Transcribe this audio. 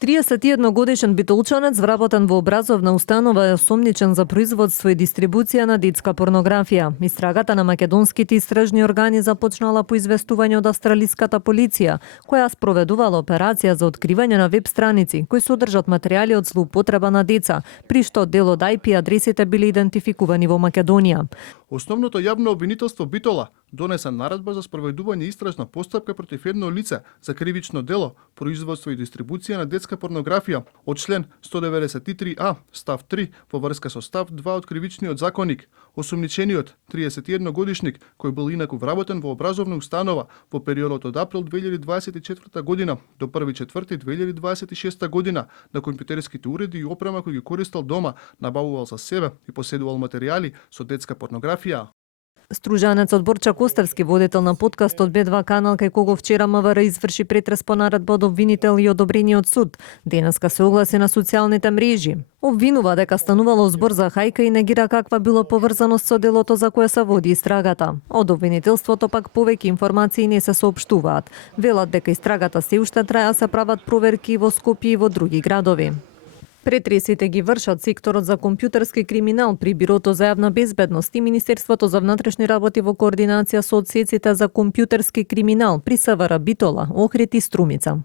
31-годишен битолчанец вработен во образовна установа е осомничен за производство и дистрибуција на детска порнографија. Истрагата на македонските истражни органи започнала по известување од австралиската полиција, која спроведувала операција за откривање на веб страници кои содржат материјали од злоупотреба на деца, при што дел од IP адресите биле идентификувани во Македонија. Основното јавно обвинителство Битола донесе наредба за спроведување истражна постапка против едно лице за кривично дело, производство и дистрибуција на детска порнографија од член 193а, став 3 во врска со став 2 од кривичниот законник. Осомничениот 31 годишник, кој бил инаку вработен во образовна установа во периодот од април 2024 година до 1.4.2026 година на компјутерските уреди и опрема кои ги користел дома, набавувал за себе и поседувал материјали со детска порнографија. Стружанецот Борча Костевски, водител на подкастот Б2 канал, кај кого вчера МВР изврши претрес по наредба од обвинител и одобрениот суд, денеска се огласи на социјалните мрежи. Обвинува дека станувало збор за хајка и негира каква било поврзаност со делото за кое се води истрагата. Од обвинителството пак повеќе информации не се соопштуваат. Велат дека истрагата се уште трае, се прават проверки во Скопје и во други градови. Претресите ги вршат секторот за компјутерски криминал при Бирото за јавна безбедност и Министерството за внатрешни работи во координација со одсеците за компјутерски криминал при СВР Битола, Охрид и Струмица.